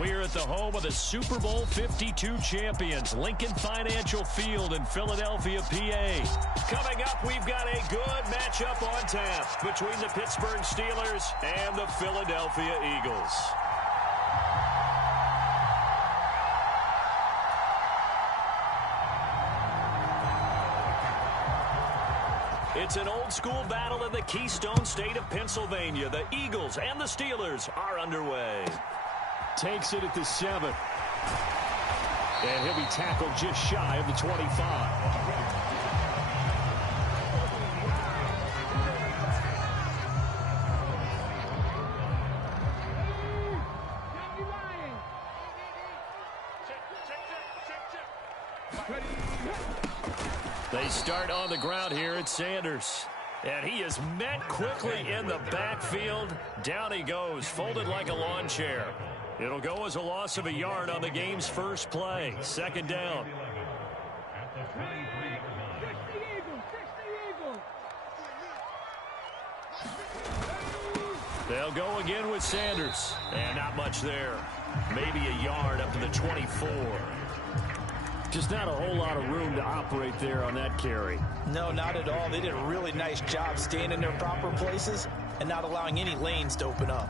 We're at the home of the Super Bowl 52 champions, Lincoln Financial Field in Philadelphia, PA. Coming up, we've got a good matchup on tap between the Pittsburgh Steelers and the Philadelphia Eagles. It's an old-school battle in the Keystone State of Pennsylvania. The Eagles and the Steelers are underway. Takes it at the 7. And he'll be tackled just shy of the 25. They start on the ground here at Sanders. And he is met quickly in the backfield. Down he goes, folded like a lawn chair. It'll go as a loss of a yard on the game's first play. Second down. They'll go again with Sanders. And not much there. Maybe a yard up to the 24. Just not a whole lot of room to operate there on that carry. No, not at all. They did a really nice job staying in their proper places and not allowing any lanes to open up.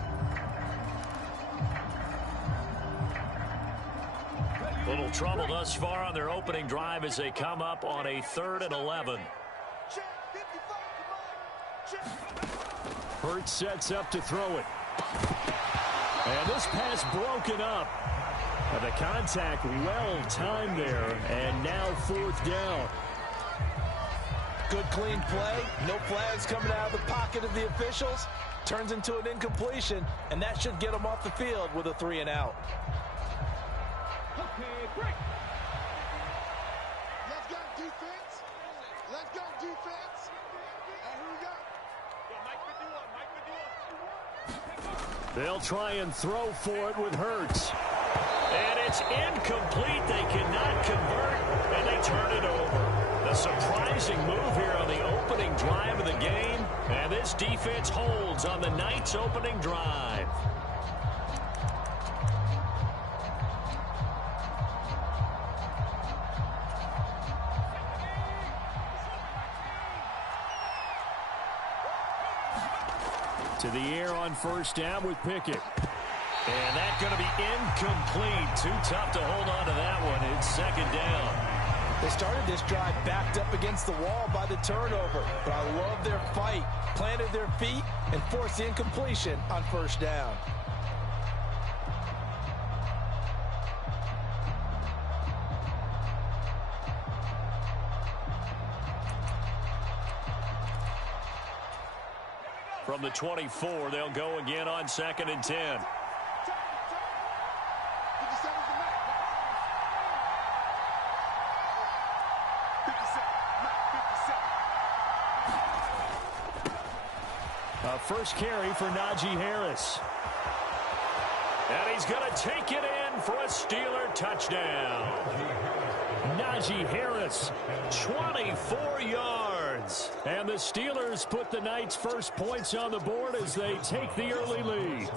Little trouble thus far on their opening drive as they come up on a 3rd and 11. Hurts sets up to throw it. And this pass broken up. The contact well timed there, and now 4th down. Good clean play. No flags coming out of the pocket of the officials. Turns into an incompletion, and that should get them off the field with a 3 and out. Okay, break. Let's go defense. Let's go defense. And here we go. They'll try and throw for it with Hurts. And it's incomplete. They cannot convert, and they turn it over. A surprising move here on the opening drive of the game. And this defense holds on the night's opening drive. To the air on 1st down with Pickett. And that's going to be incomplete. Too tough to hold on to that one. It's 2nd down. They started this drive backed up against the wall by the turnover. But I love their fight. Planted their feet and forced the incompletion on 1st down. From the 24, they'll go again on 2nd and 10. First carry for Najee Harris. And he's going to take it in for a Steeler touchdown. Najee Harris, 24 yards. And the Steelers put the night's first points on the board as they take the early lead.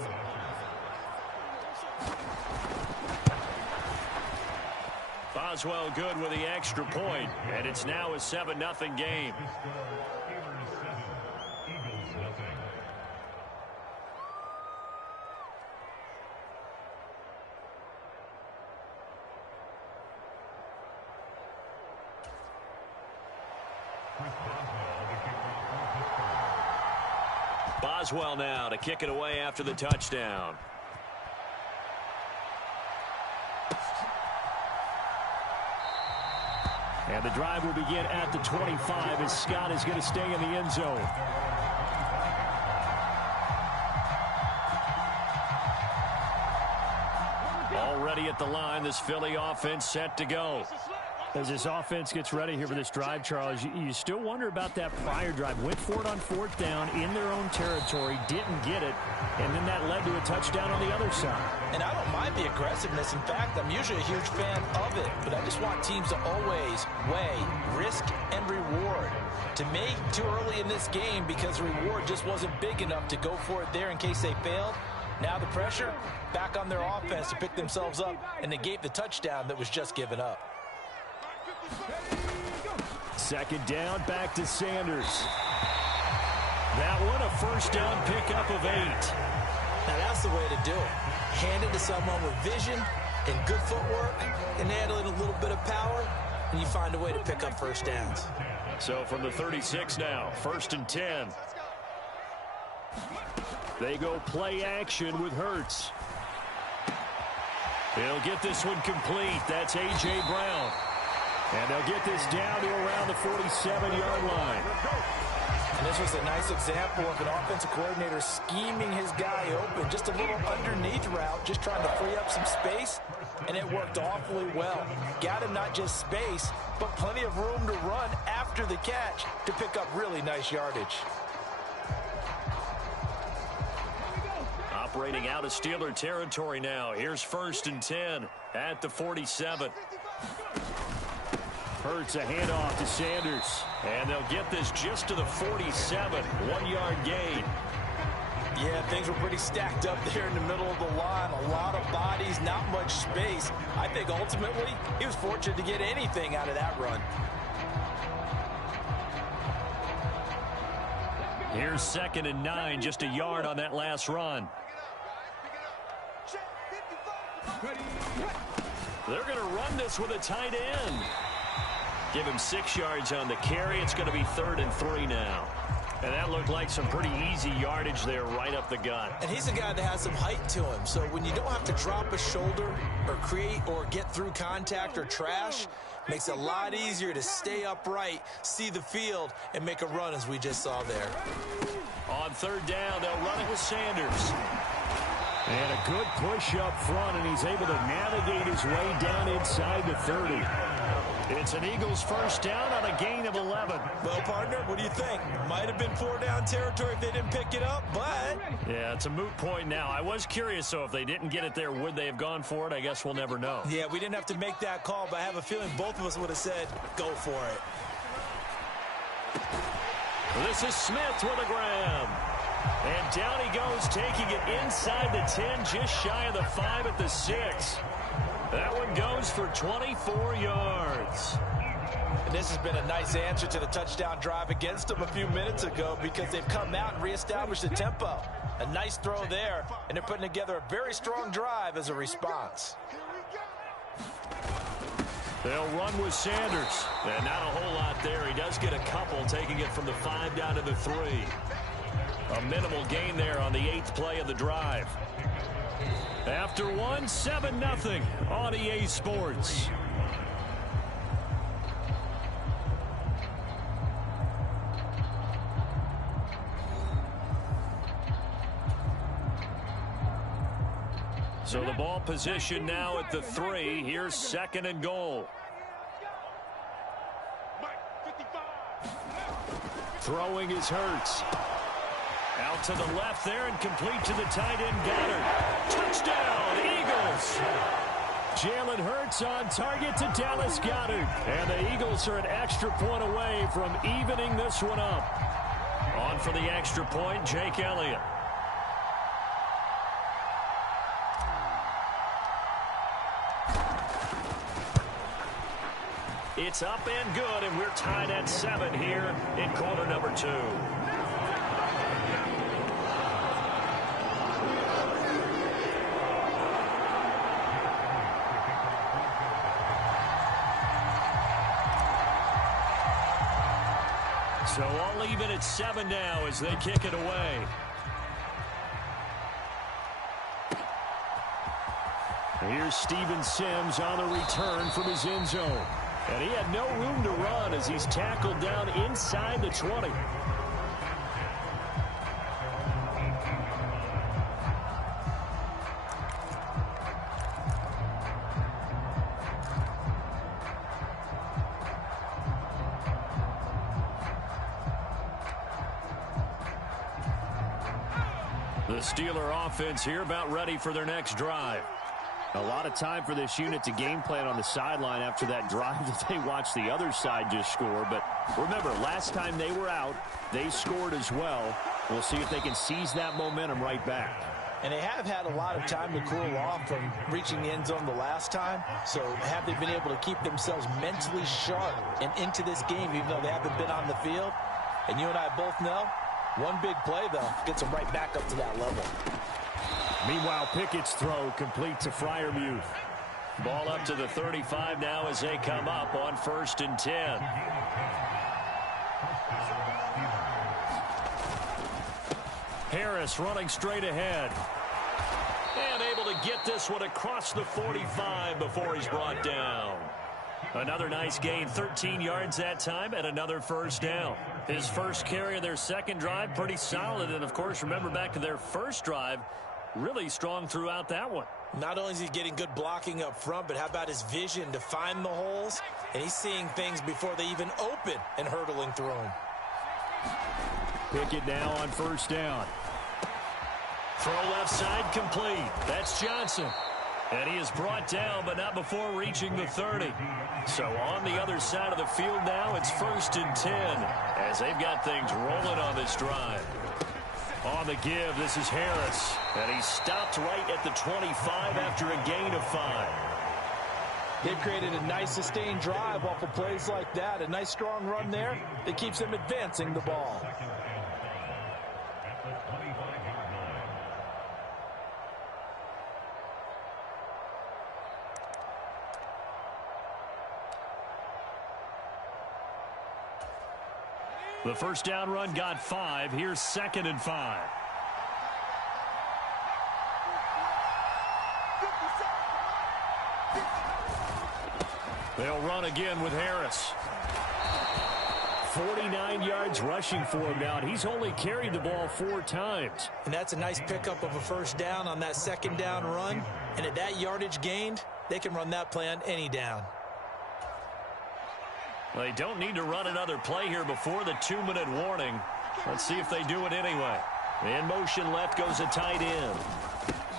Boswell good with the extra point, and it's now a 7-0 game. Boswell now to kick it away after the touchdown. And the drive will begin at the 25 as Scott is going to stay in the end zone. Already at the line, this Philly offense set to go. As this offense gets ready here for this drive, Charles, you still wonder about that prior drive. Went for it on 4th down in their own territory, didn't get it, and then that led to a touchdown on the other side. And I don't mind the aggressiveness. In fact, I'm usually a huge fan of it, but I just want teams to always weigh risk and reward. To me, too early in this game because the reward just wasn't big enough to go for it there in case they failed. Now the pressure back on their offense to pick themselves up and negate the touchdown that was just given up. Second down, back to Sanders. That one a first down pickup of 8. Now that's the way to do it. Hand it to someone with vision and good footwork, and add in a little bit of power, and you find a way to pick up first downs. So from the 36 now, 1st and 10. They go play action with Hurts. He'll get this one complete. That's A.J. Brown. And they'll get this down to around the 47-yard line. And this was a nice example of an offensive coordinator scheming his guy open. Just a little underneath route, just trying to free up some space, and it worked awfully well. Got him not just space, but plenty of room to run after the catch to pick up really nice yardage. Operating out of Steeler territory now. Here's 1st and 10 at the 47. Hurts a handoff to Sanders. And they'll get this just to the 47. 1-yard gain. Yeah, things were pretty stacked up there in the middle of the line. A lot of bodies, not much space. I think ultimately he was fortunate to get anything out of that run. Here's 2nd and 9, just a yard on that last run. They're going to run this with a tight end. Give him 6 yards on the carry. It's going to be 3rd and 3 now. And that looked like some pretty easy yardage there right up the gut. And he's a guy that has some height to him. So when you don't have to drop a shoulder or create or get through contact or trash, makes it a lot easier to stay upright, see the field, and make a run as we just saw there. On 3rd down, they'll run it with Sanders. And a good push up front, and he's able to navigate his way down inside the 30. It's an Eagles first down on a gain of 11. Well, partner, what do you think? Might have been 4-down territory if they didn't pick it up, but... Yeah, it's a moot point now. I was curious, so if they didn't get it there, would they have gone for it? I guess we'll never know. Yeah, we didn't have to make that call, but I have a feeling both of us would have said, go for it. This is Smith with a grab. And down he goes, taking it inside the 10, just shy of the 5 at the 6. That one goes for 24 yards. And this has been a nice answer to the touchdown drive against them a few minutes ago because they've come out and reestablished the tempo. A nice throw there, and they're putting together a very strong drive as a response. They'll run with Sanders. And not a whole lot there. He does get a couple, taking it from the 5 down to the 3. A minimal gain there on the 8th play of the drive. After 1, 7-0 on EA Sports. So the ball position now at the 3. Here's 2nd and goal. Throwing is Hurts. Out to the left there and complete to the tight end Goddard. Touchdown, Eagles! Jalen Hurts on target to Dallas Goddard. And the Eagles are an extra point away from evening this one up. On for the extra point, Jake Elliott. It's up and good, and we're tied at 7 here in quarter number 2. So all even at 7 now as they kick it away. Here's Steven Sims on the return from his end zone. And he had no room to run as he's tackled down inside the 20. The Steeler offense here about ready for their next drive. A lot of time for this unit to game plan on the sideline after that drive that they watched the other side just score. But remember, last time they were out, they scored as well. We'll see if they can seize that momentum right back. And they have had a lot of time to cool off from reaching the end zone the last time. So have they been able to keep themselves mentally sharp and into this game, even though they haven't been on the field? And you and I both know, one big play, though, gets them right back up to that level. Meanwhile, Pickett's throw complete to Freiermuth. Ball up to the 35 now as they come up on 1st and 10. Harris running straight ahead. And able to get this one across the 45 before he's brought down. Another nice gain, 13 yards that time, and another 1st down. His first carry of their second drive, pretty solid. And, of course, remember back to their first drive, really strong throughout that one. Not only is he getting good blocking up front, but how about his vision to find the holes? And he's seeing things before they even open and hurdling through them. Pickett now on 1st down. Throw left side complete. That's Johnson. And he is brought down, but not before reaching the 30. So on the other side of the field now, it's 1st and 10 as they've got things rolling on this drive. On the give, this is Harris. And he stopped right at the 25 after a gain of 5. They've created a nice sustained drive off of plays like that. A nice strong run there that keeps them advancing the ball. The 1st down run got 5. Here's 2nd and 5. They'll run again with Harris. 49 yards rushing for him now. He's only carried the ball 4 times. And that's a nice pickup of a 1st down on that 2nd down run. And at that yardage gained, they can run that play on any down. They don't need to run another play here before the 2-minute warning. Let's see if they do it anyway. In motion left goes a tight end.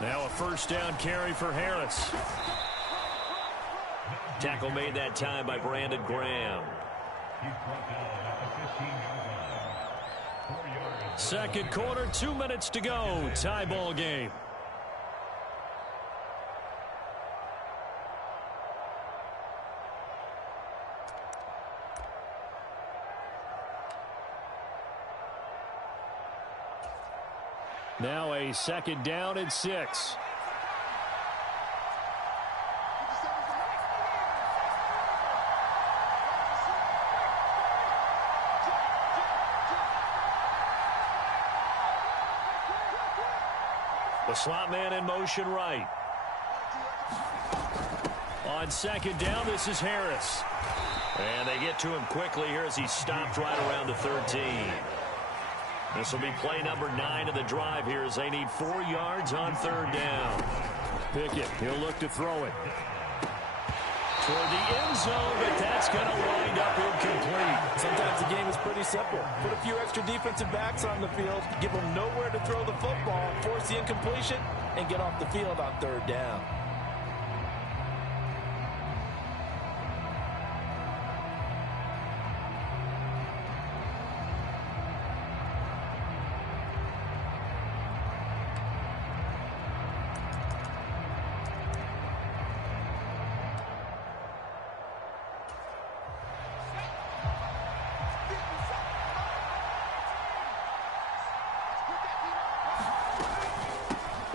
Now a 1st down carry for Harris. Tackle made that time by Brandon Graham. 2nd quarter, 2 minutes to go. Tie ball game. Now a 2nd down and 6. The slot man in motion right. On 2nd down, this is Harris. And they get to him quickly here as he stopped right around the 13. This will be play number 9 of the drive here as they need 4 yards on 3rd down. Pickett, he'll look to throw it. Toward the end zone, but that's going to wind up incomplete. Sometimes the game is pretty simple. Put a few extra defensive backs on the field, give them nowhere to throw the football, force the incompletion, and get off the field on 3rd down.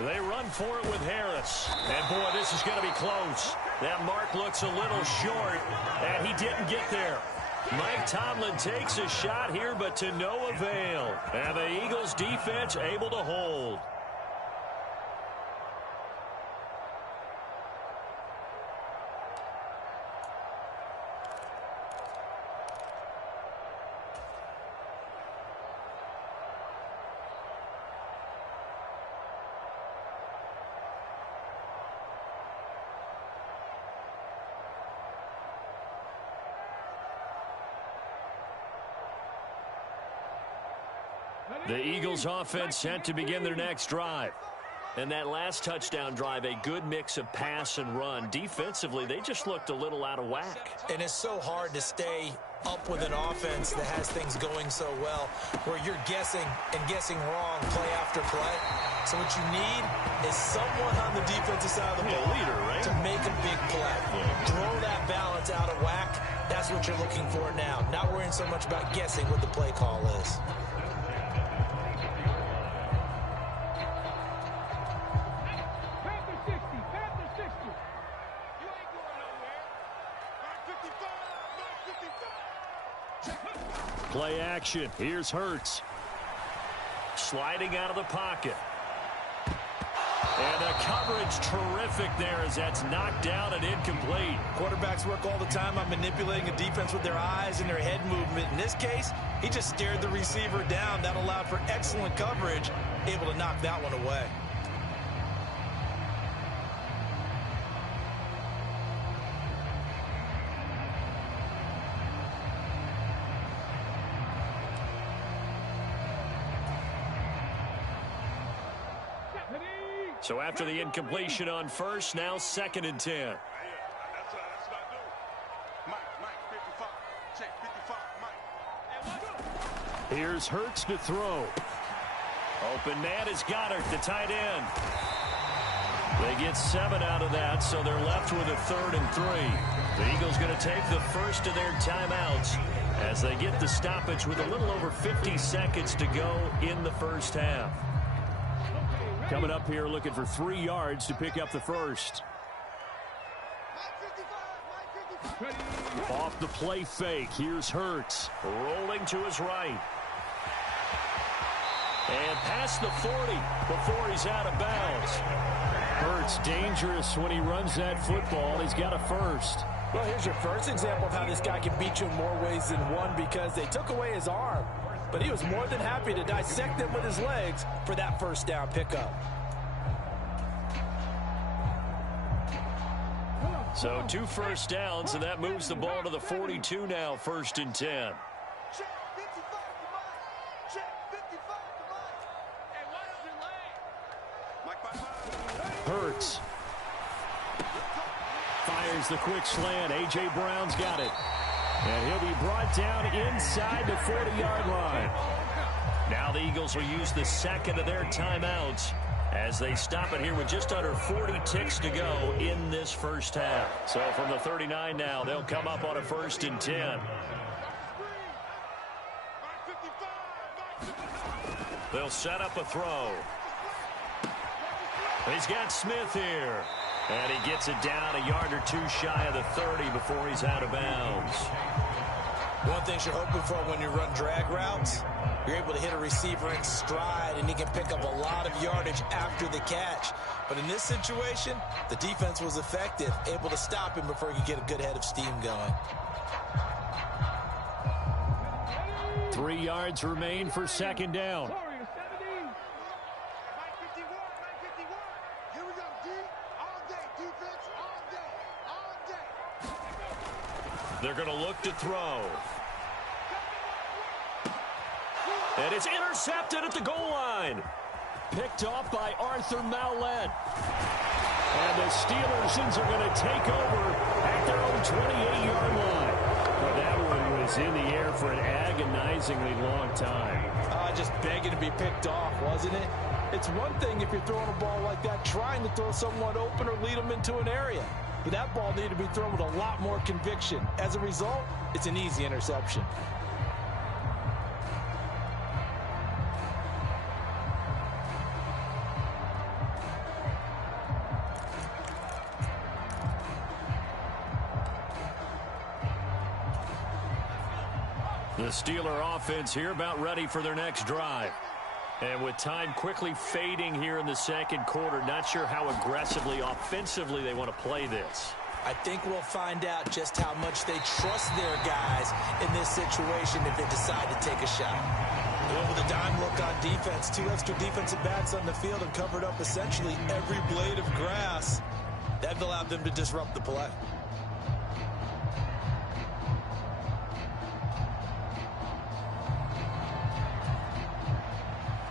They run for it with Harris. And, boy, this is going to be close. That mark looks a little short, and he didn't get there. Mike Tomlin takes a shot here, but to no avail. And the Eagles defense able to hold. The Eagles offense set to begin their next drive. And that last touchdown drive, a good mix of pass and run. Defensively, they just looked a little out of whack. And it's so hard to stay up with an offense that has things going so well, where you're guessing and guessing wrong play after play. So what you need is someone on the defensive side of the ball leader, right? to make a big play. Throw that balance out of whack. That's what you're looking for now. Not worrying so much about guessing what the play call is. Play action. Here's Hurts. Sliding out of the pocket. And the coverage terrific there as that's knocked down and incomplete. Quarterbacks work all the time on manipulating a defense with their eyes and their head movement. In this case, he just stared the receiver down. That allowed for excellent coverage, able to knock that one away. So after the incompletion on first, now 2nd and 10. That's what I do. Mike, 55. Check 55, Mike. Here's Hurts to throw. Open man is Goddard, the tight end. They get 7 out of that, so they're left with a 3rd and 3. The Eagles going to take the first of their timeouts as they get the stoppage with a little over 50 seconds to go in the first half. Coming up here looking for 3 yards to pick up the first. Off the play fake. Here's Hurts. Rolling to his right. And past the 40 before he's out of bounds. Hurts dangerous when he runs that football. He's got a first. Well, here's your first example of how this guy can beat you in more ways than one because they took away his arm. But he was more than happy to dissect them with his legs for that first down pickup. So 2 first downs, and that moves the ball to the 42 now, 1st and 10. Hurts. Fires the quick slant. A.J. Brown's got it. And he'll be brought down inside the 40-yard line. Now the Eagles will use the 2nd of their timeouts as they stop it here with just under 40 ticks to go in this first half. So from the 39 now, they'll come up on a 1st and 10. They'll set up a throw. He's got Smith here. And he gets it down a yard or 2 shy of the 30 before he's out of bounds. One thing you're hoping for when you run drag routes, you're able to hit a receiver in stride, and he can pick up a lot of yardage after the catch. But in this situation, the defense was effective, able to stop him before he could get a good head of steam going. 3 yards remain for 2nd down. They're going to look to throw. And it's intercepted at the goal line. Picked off by Arthur Maulet. And the Steelers are going to take over at their own 28-yard line. Well, that one was in the air for an agonizingly long time. Just begging to be picked off, wasn't it? It's one thing if you're throwing a ball like that, trying to throw someone open or lead them into an area. But that ball needed to be thrown with a lot more conviction. As a result, it's an easy interception. The Steeler offense here about ready for their next drive. And with time quickly fading here in the 2nd quarter, not sure how aggressively, offensively they want to play this. I think we'll find out just how much they trust their guys in this situation if they decide to take a shot. Going with a dime look on defense, 2 extra defensive backs on the field and covered up essentially every blade of grass. That allowed them to disrupt the play.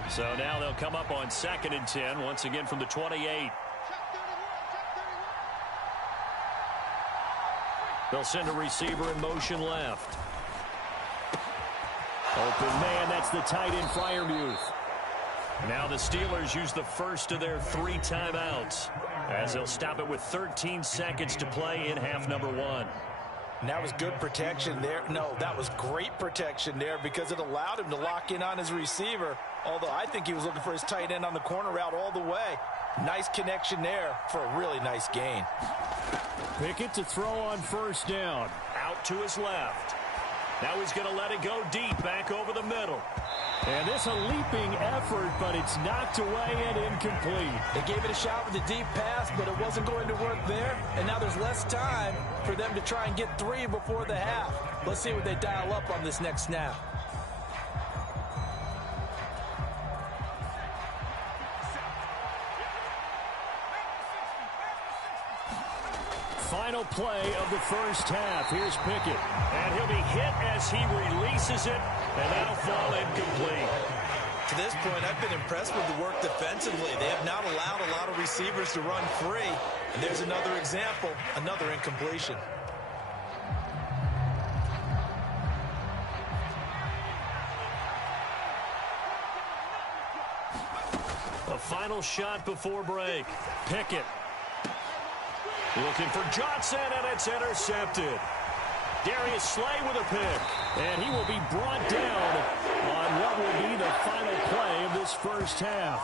So now they'll come up on 2nd and 10, once again from the 28. They'll send a receiver in motion left. Open man, that's the tight end Freiermuth. Now the Steelers use the first of their 3 timeouts as they'll stop it with 13 seconds to play in half number 1. And that was good protection there. No, that was great protection there because it allowed him to lock in on his receiver, although I think he was looking for his tight end on the corner route all the way. Nice connection there for a really nice gain. Pickett to throw on first down. Out to his left. Now he's going to let it go deep back over the middle. And this a leaping effort, but it's knocked away and incomplete. They gave it a shot with a deep pass, but it wasn't going to work there. And now there's less time for them to try and get 3 before the half. Let's see what they dial up on this next snap. Final play of the first half. Here's Pickett. And he'll be hit as he releases it, and that'll fall incomplete. To this point, I've been impressed with the work defensively. They have not allowed a lot of receivers to run free. And there's another example, another incompletion. A final shot before break. Pickett. Looking for Johnson, and it's intercepted. Darius Slay with a pick, and he will be brought down on what will be the final play of this first half.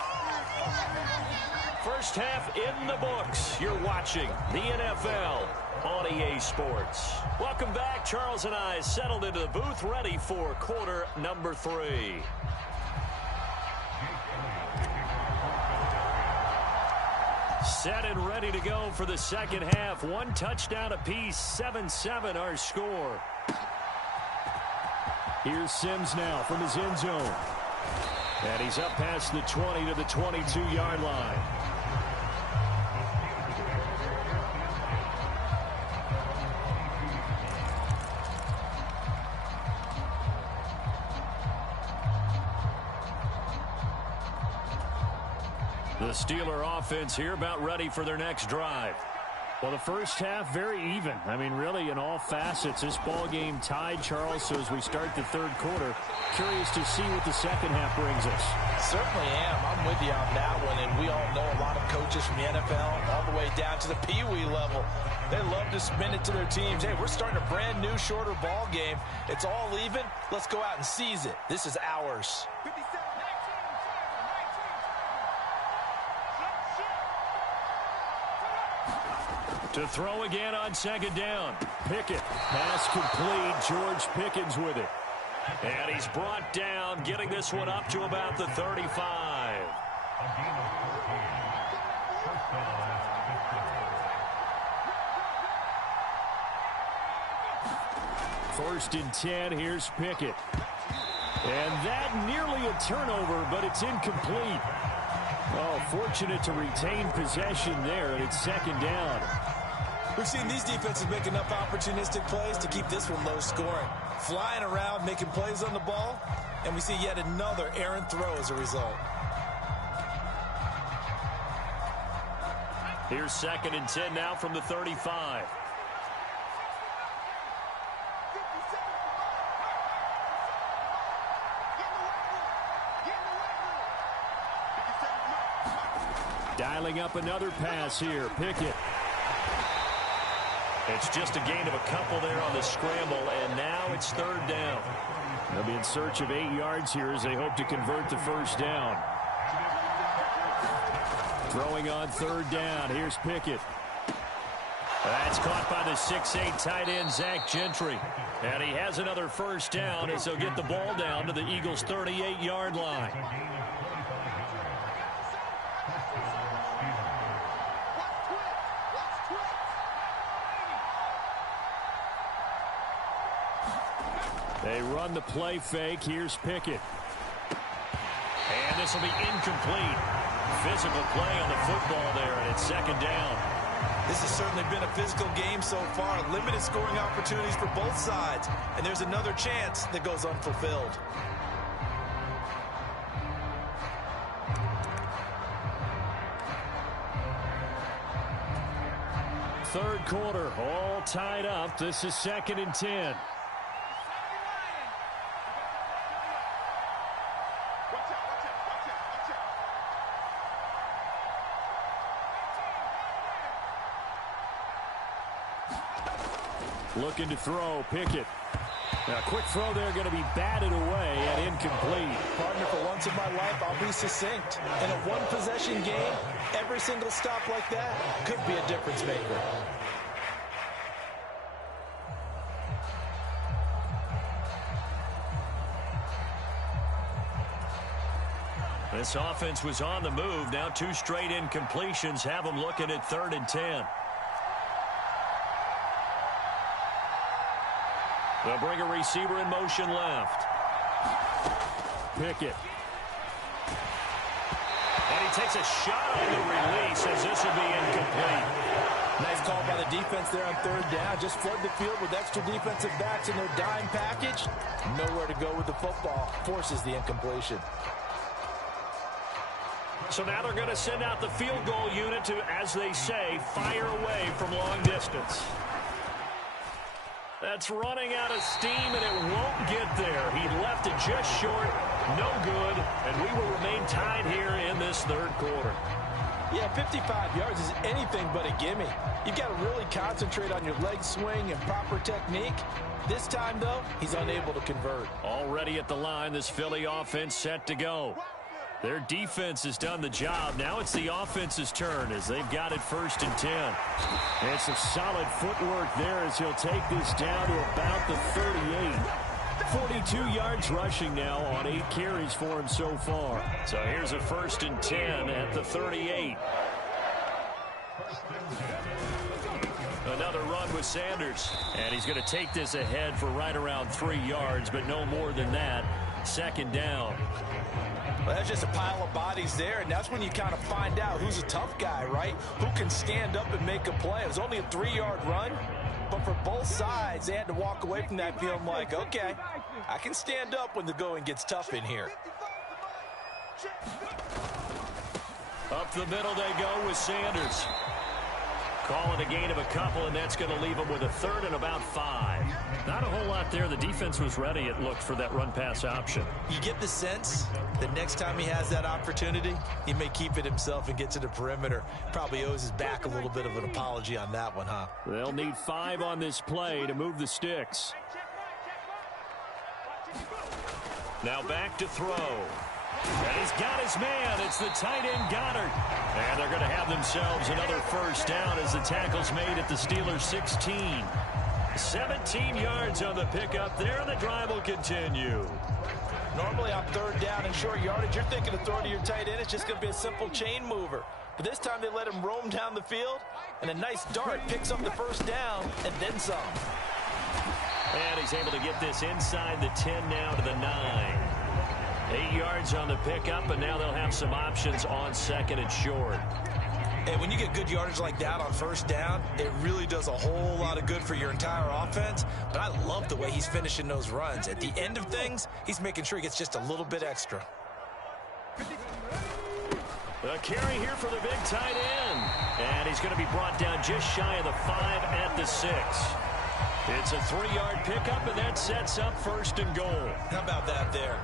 First half in the books. You're watching the NFL on EA Sports. Welcome back. Charles and I settled into the booth, ready for quarter number 3. Set and ready to go for the second half. 1 touchdown apiece, 7-7 our score. Here's Sims now from his end zone. And he's up past the 20 to the 22-yard line. The Steeler offense here about ready for their next drive. Well, the first half very even. I mean, really in all facets. This ball game tied, Charles. So as we start the third quarter, curious to see what the second half brings us. Certainly am. I'm with you on that one. And we all know a lot of coaches from the NFL all the way down to the Pee-wee level. They love to spin it to their teams. Hey, we're starting a brand new, shorter ball game. It's all even. Let's go out and seize it. This is ours. To throw again on second down. Pickett. Pass complete. George Pickens with it. And he's brought down, getting this one up to about the 35. First and 10. Here's Pickett. And that nearly a turnover, but it's incomplete. Oh, fortunate to retain possession there, and it's second down. We've seen these defenses make enough opportunistic plays to keep this one low scoring. Flying around, making plays on the ball, and we see yet another errant throw as a result. Here's second and 10 now from the 35. Dialing up another pass here. Pickett. It's just a gain of a couple there on the scramble, and now it's third down. They'll be in search of 8 yards here as they hope to convert the first down. Throwing on third down. Here's Pickett. That's caught by the 6'8 tight end, Zach Gentry. And he has another first down as they'll get the ball down to the Eagles' 38-yard line. They run the play fake. Here's Pickett. And this will be incomplete. Physical play on the football there, and it's second down. This has certainly been a physical game so far. Limited scoring opportunities for both sides. And there's another chance that goes unfulfilled. Third quarter, all tied up. This is second and 10. Looking to throw, Pickett. A quick throw there, going to be batted away and incomplete. Partner, for once in my life, I'll be succinct. In a one-possession game, every single stop like that could be a difference maker. This offense was on the move. Now 2 straight incompletions have them looking at 3rd and 10. They'll bring a receiver in motion left. Pickett. And he takes a shot on the release as this will be incomplete. Nice call by the defense there on 3rd down. Just flood the field with extra defensive backs in their dime package. Nowhere to go with the football. Forces the incompletion. So now they're going to send out the field goal unit to, as they say, fire away from long distance. That's running out of steam, and it won't get there. He left it just short, no good, and we will remain tied here in this 3rd quarter. Yeah, 55 yards is anything but a gimme. You've got to really concentrate on your leg swing and proper technique. This time, though, he's unable to convert. Already at the line, this Philly offense set to go. Their defense has done the job. Now it's the offense's turn as they've got it 1st and 10. And it's a solid footwork there as he'll take this down to about the 38. 42 yards rushing now on 8 carries for him so far. So here's a 1st and 10 at the 38. Another run with Sanders. And he's going to take this ahead for right around 3 yards, but no more than that. 2nd down. Well, that's just a pile of bodies there, and that's when you kind of find out who's a tough guy, right? Who can stand up and make a play. It was only a 3-yard run, but for both sides, they had to walk away from that feeling like, okay, I can stand up when the going gets tough in here. Up the middle they go with Sanders. Call it a gain of a couple, and that's going to leave them with a 3rd and about 5. Not a whole lot there. The defense was ready, it looked, for that run-pass option. You get the sense that next time he has that opportunity, he may keep it himself and get to the perimeter. Probably owes his back a little bit of an apology on that one, huh? They'll need 5 on this play to move the sticks. Now back to throw. And he's got his man. It's the tight end, Goddard. And they're going to have themselves another 1st down as the tackle's made at the Steelers' 16. 17 yards on the pickup there, and the drive will continue. Normally on 3rd down and short yardage, you're thinking of throwing to your tight end. It's just going to be a simple chain mover. But this time they let him roam down the field, and a nice dart picks up the 1st down and then some. And he's able to get this inside the 10 now to the 9. 8 yards on the pickup, and now they'll have some options on 2nd and short. And when you get good yardage like that on 1st down, it really does a whole lot of good for your entire offense. But I love the way he's finishing those runs. At the end of things, he's making sure he gets just a little bit extra. A carry here for the big tight end. And he's going to be brought down just shy of the 5 at the 6. It's a 3-yard pickup, and that sets up 1st and goal. How about that there?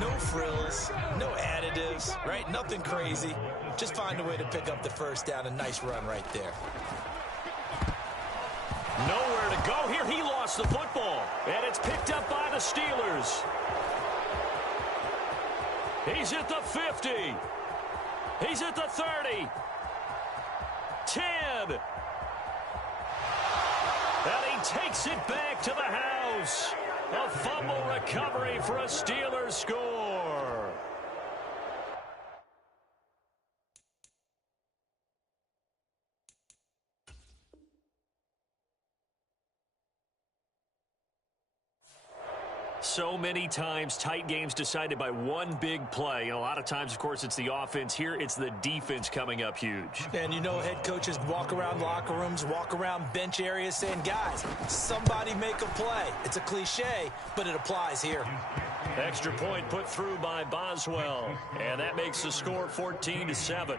No frills, no additives, right? Nothing crazy. Just find a way to pick up the 1st down. A nice run right there. Nowhere to go here. He lost the football, and it's picked up by the Steelers. He's at the 50. He's at the 30. 10. And he takes it back to the house. A fumble recovery for a Steelers score. So many times, tight games decided by one big play. A lot of times, of course, it's the offense. Here, it's the defense coming up huge. And you know, head coaches walk around locker rooms, walk around bench areas saying, guys, somebody make a play. It's a cliche, but it applies here. Extra point put through by Boswell. And that makes the score 14-7.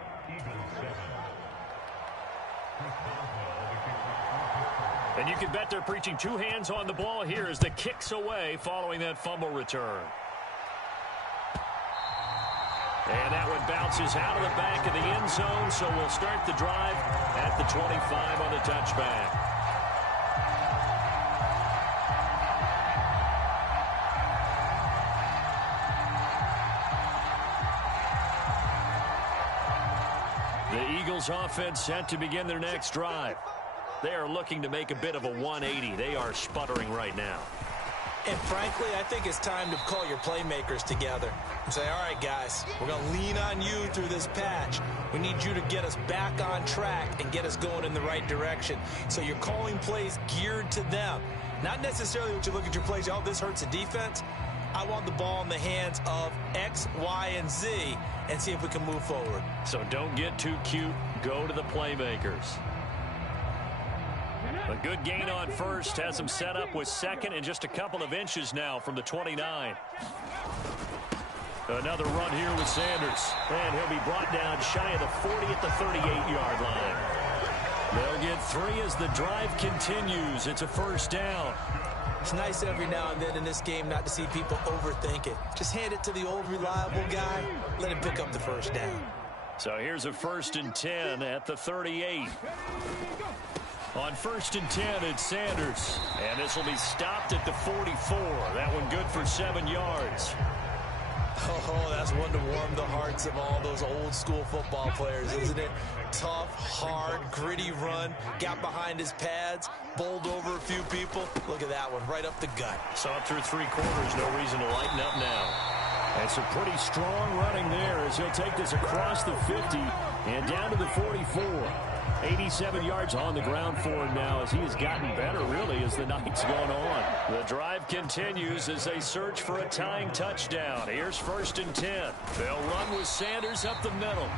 And you can bet they're preaching 2 hands on the ball here as the kick's away following that fumble return. And that one bounces out of the back of the end zone, so we'll start the drive at the 25 on the touchback. Eagles offense set to begin their next drive. They are looking to make a bit of a 180. They are sputtering right now. And frankly, I think it's time to call your playmakers together and say, all right, guys, we're going to lean on you through this patch. We need you to get us back on track and get us going in the right direction. So you're calling plays geared to them. Not necessarily what you look at your plays, oh, this hurts the defense. I want the ball in the hands of X, Y, and Z and see if we can move forward. So don't get too cute. Go to the playmakers. A good gain on first has him set up with second and just a couple of inches now from the 29. Another run here with Sanders. And he'll be brought down shy of the 40 at the 38-yard line. They'll get 3 as the drive continues. It's a first down. It's nice every now and then in this game not to see people overthink it. Just hand it to the old reliable guy. Let him pick up the first down. So here's a 1st and 10 at the 38. On 1st and 10, it's Sanders. And this will be stopped at the 44. That one good for 7 yards. Oh, that's one to warm the hearts of all those old school football players, isn't it? Tough, hard, gritty run. Got behind his pads, bowled over a few people. Look at that one, right up the gut. So up through 3 quarters, no reason to lighten up now. And some pretty strong running there as he'll take this across the 50 and down to the 44. 87 yards on the ground for him now as he has gotten better, really, as the night's gone on. The drive continues as they search for a tying touchdown. Here's 1st and 10. They'll run with Sanders up the middle.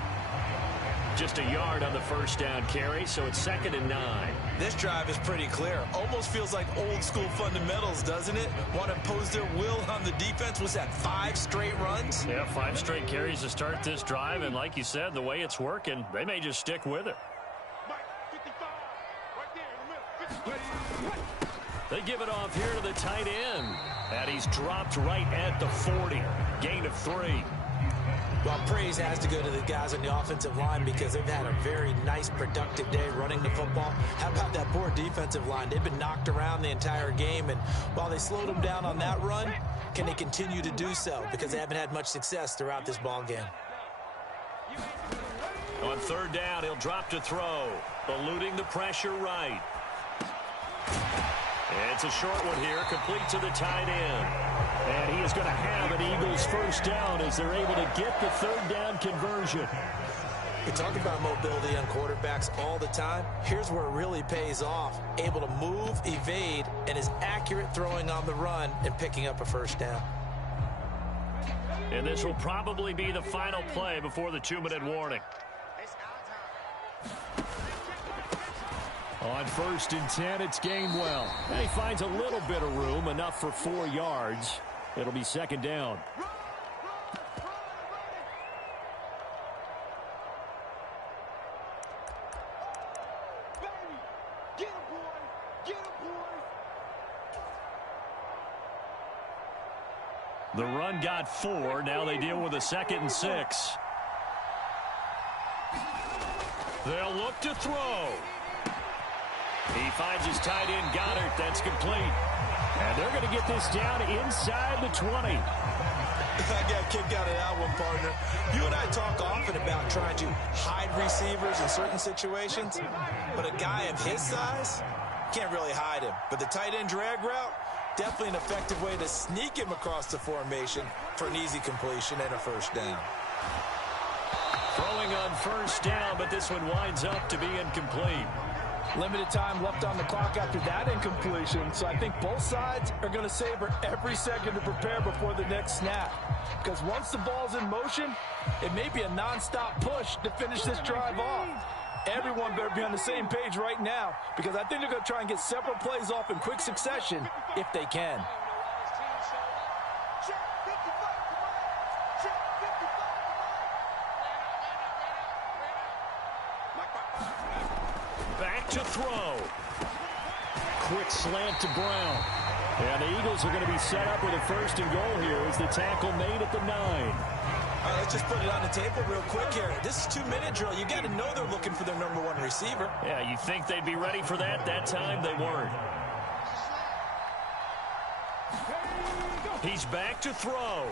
Just a yard on the first down carry, so it's 2nd and 9. This drive is pretty clear. Almost feels like old school fundamentals, doesn't it? Want to impose their will on the defense. Was that 5 straight runs? Yeah, 5 straight carries to start this drive, and like you said, the way it's working, they may just stick with it. They give it off here to the tight end. And he's dropped right at the 40. Gain of 3. Well, praise has to go to the guys on the offensive line because they've had a very nice, productive day running the football. How about that poor defensive line? They've been knocked around the entire game, and while they slowed them down on that run, can they continue to do so? Because they haven't had much success throughout this ball game. On 3rd down, he'll drop to throw. Eluding the pressure right. It's a short one here, complete to the tight end. And he is going to have an Eagles first down as they're able to get the 3rd down conversion. We talk about mobility on quarterbacks all the time. Here's where it really pays off. Able to move, evade, and is accurate throwing on the run and picking up a first down. And this will probably be the final play before the 2-minute warning. On 1st and 10, it's Gainwell. And he finds a little bit of room, enough for 4 yards. It'll be 2nd down. The run got 4. Now they deal with a 2nd and 6. They'll look to throw. He finds his tight end, Goddard. That's complete. And they're going to get this down inside the 20. I got kicked out of that one, partner. You and I talk often about trying to hide receivers in certain situations, but a guy of his size can't really hide him. But the tight end drag route, definitely an effective way to sneak him across the formation for an easy completion and a first down. Throwing on first down, but this one winds up to be incomplete. Limited time left on the clock after that incompletion, so I think both sides are going to savor every second to prepare before the next snap. Because once the ball's in motion, it may be a non-stop push to finish this drive off. Everyone better be on the same page right now, because I think they're going to try and get several plays off in quick succession if they can. Back to throw. Quick slant to Brown. And the Eagles are going to be set up with a 1st and goal here as the tackle made at the 9. All right, let's just put it on the table real quick here. This is 2-minute drill. You got to know they're looking for their number 1 receiver. Yeah, you think they'd be ready for that? That time they weren't. He's back to throw.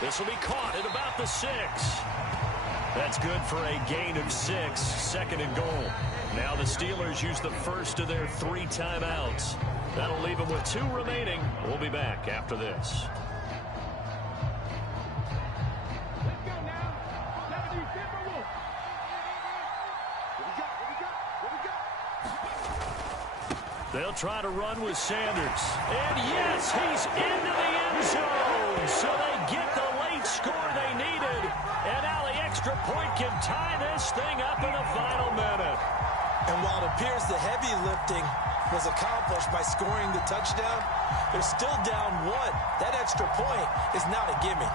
This will be caught at about the 6. That's good for a gain of 6, second and goal. Now the Steelers use the first of their 3 timeouts. That'll leave them with 2 remaining. We'll be back after this. They'll try to run with Sanders. And yes, he's into the end zone. So they get the late score they needed. And now the extra point can tie this thing up in the final minute. And while it appears the heavy lifting was accomplished by scoring the touchdown, they're still down 1. That extra point is not a gimme.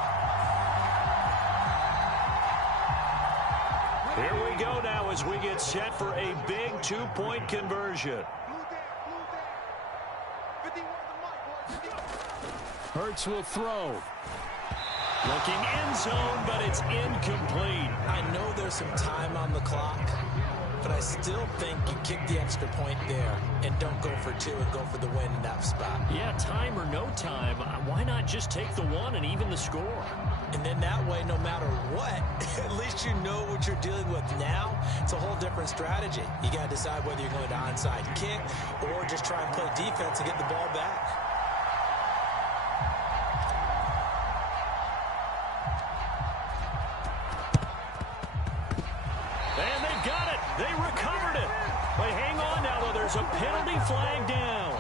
Here we go now as we get set for a big 2-point conversion. Hurts will throw. Looking end zone, but it's incomplete. I know there's some time on the clock, but I still think you kick the extra point there and don't go for 2 and go for the win in that spot. Yeah, time or no time, why not just take the 1 and even the score? And then that way, no matter what, at least you know what you're dealing with now. It's a whole different strategy. You got to decide whether you're going to onside kick or just try and play defense and get the ball back. They recovered it. They hang on now, though. There's a penalty flag down.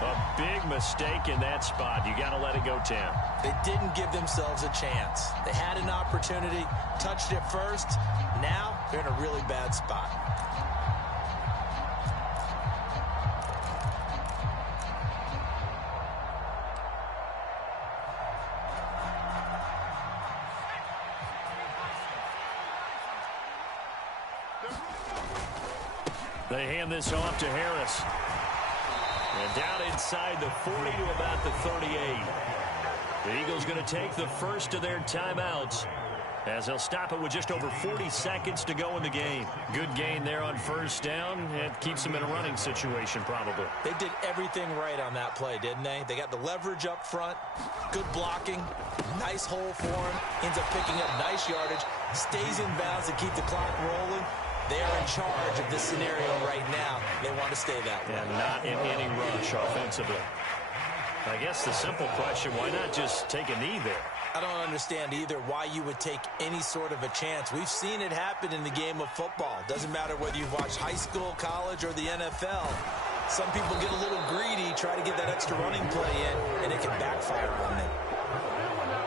A big mistake in that spot. You got to let it go, Tam. They didn't give themselves a chance. They had an opportunity, touched it first. Now they're in a really bad spot. They hand this off to Harris. And down inside the 40 to about the 38. The Eagles going to take the first of their timeouts as they'll stop it with just over 40 seconds to go in the game. Good gain there on first down. It keeps them in a running situation probably. They did everything right on that play, didn't they? They got the leverage up front, good blocking, nice hole for him, ends up picking up nice yardage, stays in bounds to keep the clock rolling. They are in charge of this scenario right now. They want to stay that way. And not in any rush offensively. I guess the simple question, why not just take a knee there? I don't understand either why you would take any sort of a chance. We've seen it happen in the game of football. Doesn't matter whether you've watched high school, college, or the NFL. Some people get a little greedy, try to get that extra running play in, and it can backfire on them.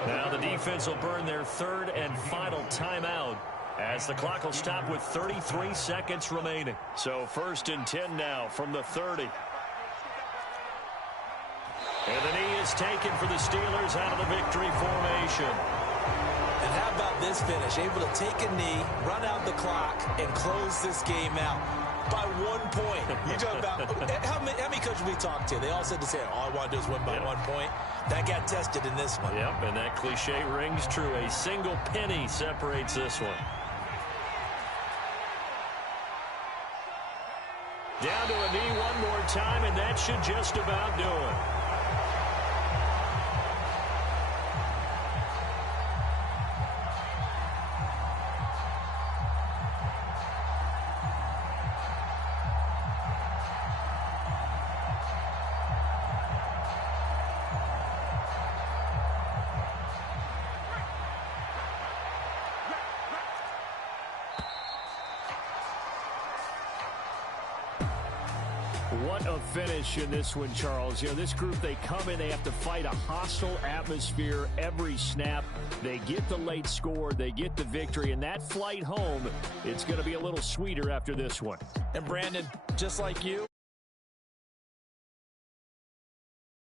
Now the defense will burn their 3rd and final timeout as the clock will stop with 33 seconds remaining. So 1st and 10 now from the 30. And the knee is taken for the Steelers out of the victory formation. And how about this finish? Able to take a knee, run out the clock, and close this game out by 1 point. You talk about how many coaches we talked to? They all said the same. All I want to do is win by 1 point. That got tested in this one. Yep, and that cliche rings true. A single penny separates this one. Down to a knee one more time, and that should just about do it. What a finish in this one, Charles. You know, this group, they come in, they have to fight a hostile atmosphere every snap. They get the late score, they get the victory, and that flight home, it's going to be a little sweeter after this one. And Brandon, just like you,